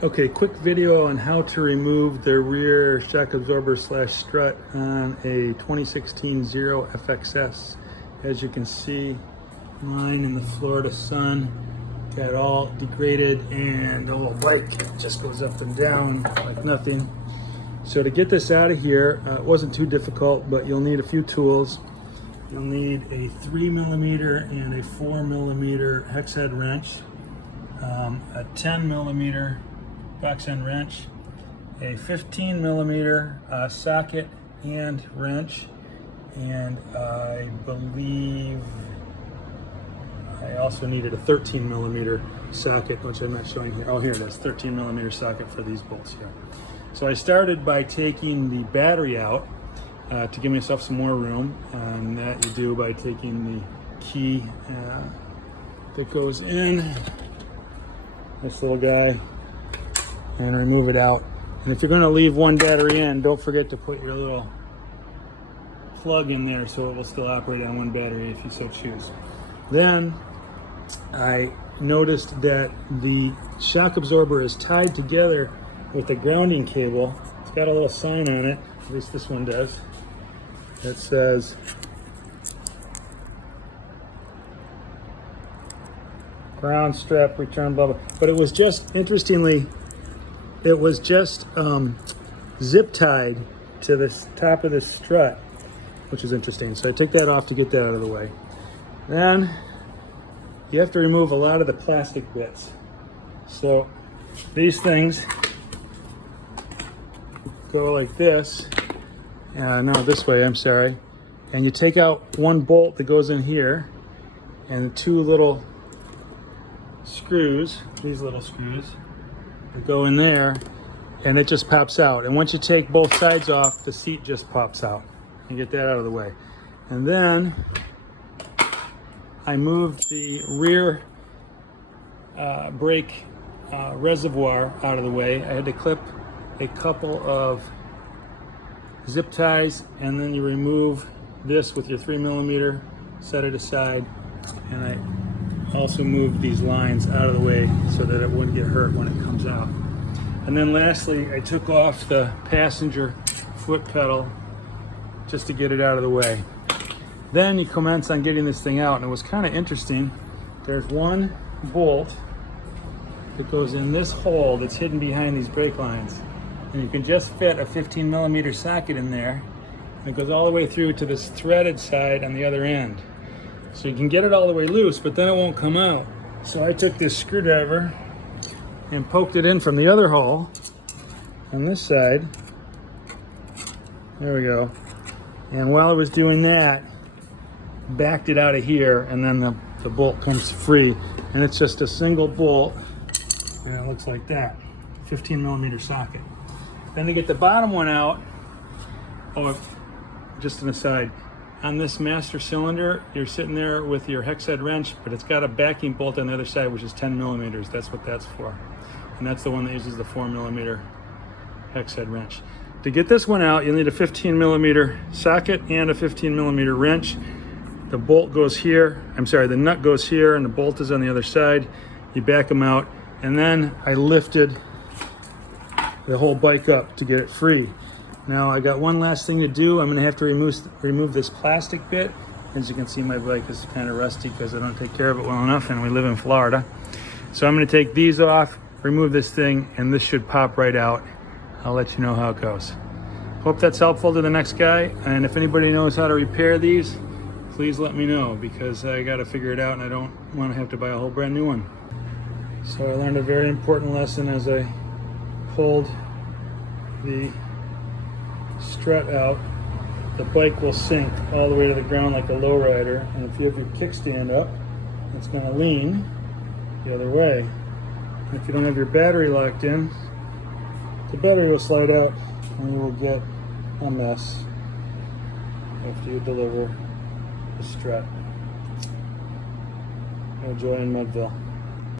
Okay, quick video on how to remove the rear shock absorber slash strut on a 2016 Zero FXS. As you can see, mine in the Florida sun got all degraded and the whole bike just goes up and down like nothing. So to get this out of here, it wasn't too difficult, but you'll need a few tools. You'll need a 3mm and a 4mm hex head wrench, a 10mm box end wrench, a 15mm socket and wrench, and I believe I also needed a 13mm socket, which I'm not showing here. Oh, here it is, 13mm socket for these bolts here. So I started by taking the battery out to give myself some more room, and that you do by taking the key that goes in, this little guy, and remove it out. And if you're going to leave one battery in, don't forget to put your little plug in there so it will still operate on one battery if you so choose. Then I noticed that the shock absorber is tied together with a grounding cable. It's got a little sign on it, at least this one does, that says ground strap return blah blah. But it was just, interestingly, it was just zip tied to the top of this strut, which is interesting. So I took that off to get that out of the way. Then you have to remove a lot of the plastic bits. So these things go like this, no, this way, I'm sorry. And you take out one bolt that goes in here, and two little screws, these little screws, that go in there, and it just pops out. And once you take both sides off, the seat just pops out. You get that out of the way. And then I moved the rear brake reservoir out of the way. I had to clip a couple of zip ties, and then you remove this with your 3mm, set it aside, and I also moved these lines out of the way so that it wouldn't get hurt when it comes out. And then lastly, I took off the passenger foot pedal just to get it out of the way. Then you commence on getting this thing out, and it was kind of interesting. There's one bolt that goes in this hole that's hidden behind these brake lines, and you can just fit a 15mm socket in there, and it goes all the way through to this threaded side on the other end. So you can get it all the way loose, but then it won't come out. So I took this screwdriver and poked it in from the other hole on this side. There we go. And while I was doing that, backed it out of here, and then the bolt comes free, and it's just a single bolt, and it looks like that, 15mm socket. Then to get the bottom one out, oh, just an aside, on this master cylinder, you're sitting there with your hex head wrench, but it's got a backing bolt on the other side, which is 10mm. That's what that's for. And that's the one that uses the 4mm hex head wrench. To get this one out, you'll need a 15mm socket and a 15mm wrench. The bolt goes here, the nut goes here, and the bolt is on the other side. You back them out, and then I lifted the whole bike up to get it free. Now I got one last thing to do. I'm gonna have to remove this plastic bit. As you can see, my bike is kind of rusty because I don't take care of it well enough, and we live in Florida. So I'm gonna take these off, remove this thing, and this should pop right out. I'll let you know how it goes. Hope that's helpful to the next guy, and if anybody knows how to repair these, please let me know, because I gotta figure it out and I don't wanna have to buy a whole brand new one. So I learned a very important lesson as I pulled the strut out. The bike will sink all the way to the ground like a lowrider, and if you have your kickstand up, it's gonna lean the other way. And if you don't have your battery locked in, the battery will slide out and you will get a mess after you deliver the strut. No joy in Mudville.